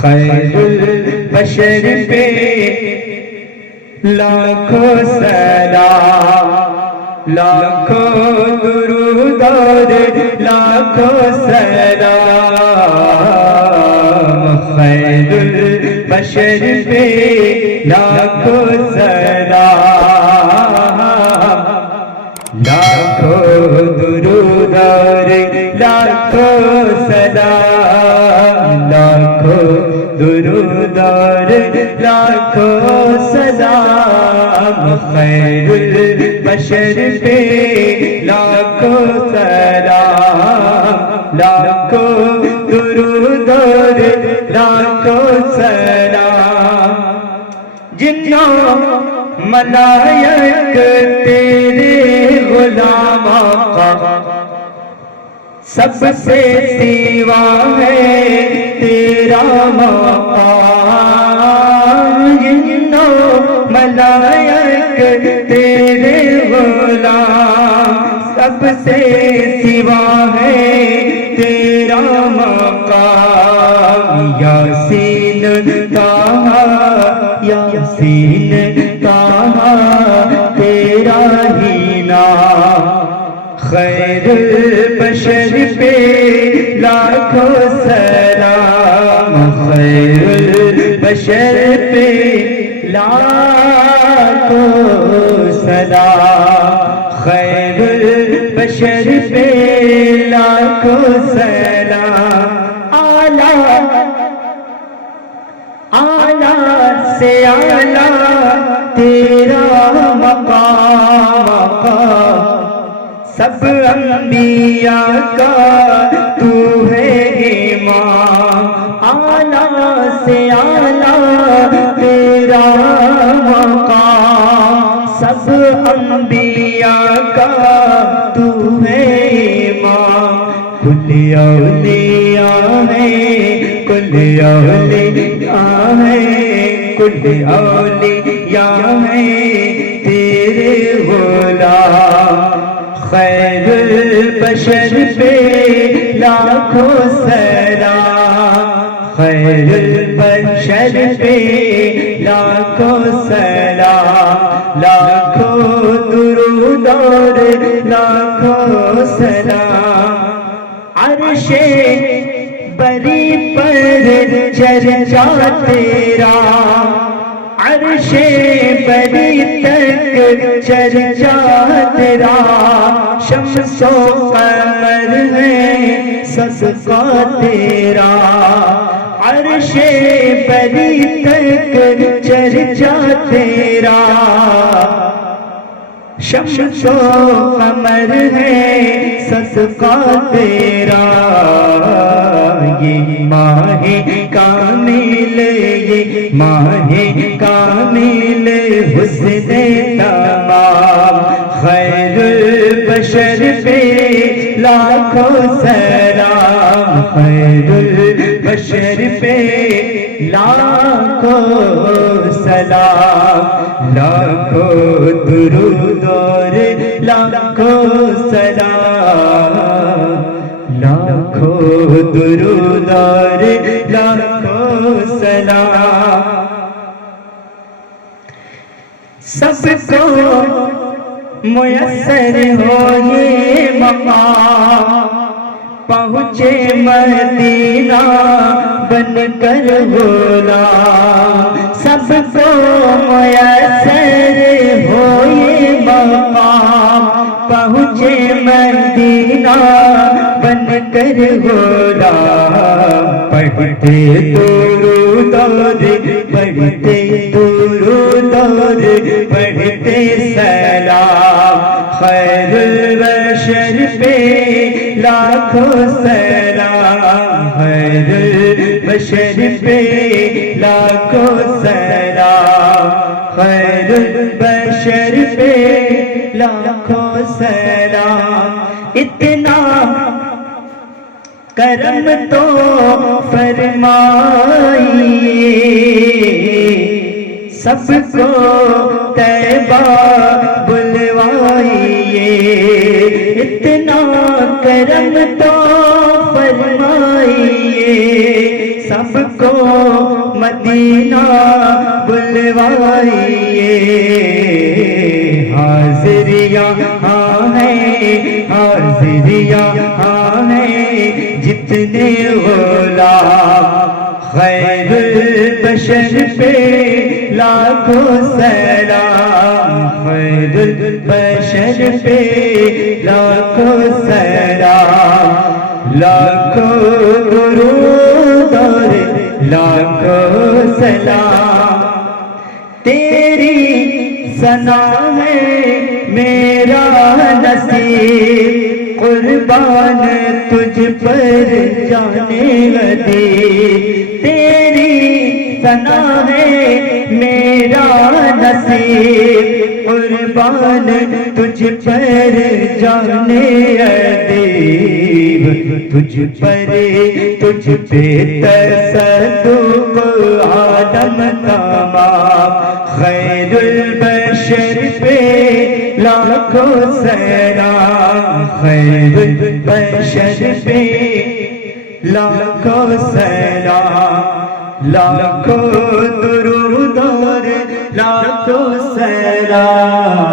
خیر البشر پہ لاکھوں سلام، لاکھوں درود اور لاکھوں سلام، خیر البشر پہ لاکھوں سلام، لاکھوں درود اور لاکھوں سلام، لاکھوں درود اور لاکھوں سلام، خیر البشر پہ لاکھوں سلام، لاکھوں درود اور لاکھوں سلام، جنوں ملائک تیرے غلام آقا، سب سے سوا ہے تیرا مقام، جنوں ملائک تیرے غلام، سب سے سوا ہے تیرا مقام، یاسین طٰہٰ یاسین طٰہٰ تیرا ہی نام، خیر البشر پہ لاکھوں سلام، خیر البشر پہ لاکھوں سلام، خیر البشر پہ لاکھوں سلام، اعلیٰ سے اعلیٰ تیرا مقام، سب انبیاء کا تو ہے امام، اعلیٰ سے اعلیٰ تیرا مقام، سب انبیاء کا تو ہے امام، کل اولیاء ہے، کل اولیاء ہے، کل اولیاء ہے تیرے غلام، خیر البشر پہ لاکھوں سلام، خیر البشر پہ لاکھوں سلام، لاکھوں درود اور لاکھوں سلام، عرش بری پر چرچا تیرا، عرش بری تک چرچا تیرا، شمس و قمر ہے صدقہ تیرا، عرش بری تک چرچا تیرا، شمس و قمر ہے صدقہ تیرا، یہ ماہ کامل، یہ ماہ کامل حسن تمام، خیر البشر پہ لاکھوں سلام، خیر البشر پہ لاکھوں سلام، لاکھوں درود اور لاکھوں سلام، لاکھوں درود اور لاکھوں سلام، سب کو میسر ہو یہ مقام، پہنچے مدینہ بن کر غلام، سب کو میسر ہو یہ مقام، پہنچے مدینہ بن کر غلام، پڑھتے درود اور پڑھتے درود اور پڑھتے سلام، خیر البشر پہ لاکھوں سلام، خیر البشر پہ لاکھوں سلام، خیر البشر پہ لاکھوں سلام، اتنا کرم تو فرمائیے، سب کو طیبہ بلوائیے، اتنا کرم تو فرمائیے، سب کو مدینہ بلوائیے حاضر یہاں ہے حاضر یہاں ہے جتنے غلام خیر البشر پہ لاکھوں سلام خیر البشر پہ لاکھوں سلام لاکھوں درود اور لاکھوں سلام تیری ثنا ہے میرا نصیب قربان تجھ پر جانے غدیر تیری ثنا ہے میرا نصیب قربان تجھ پر جانے ادیب تجھ پر تجھ پہ تصدق عالم تمام خیر البشر پہ لاکھوں سلام خیر البشر پہ لاکھوں سلام لاکھوں درود اور لاکھوں سلام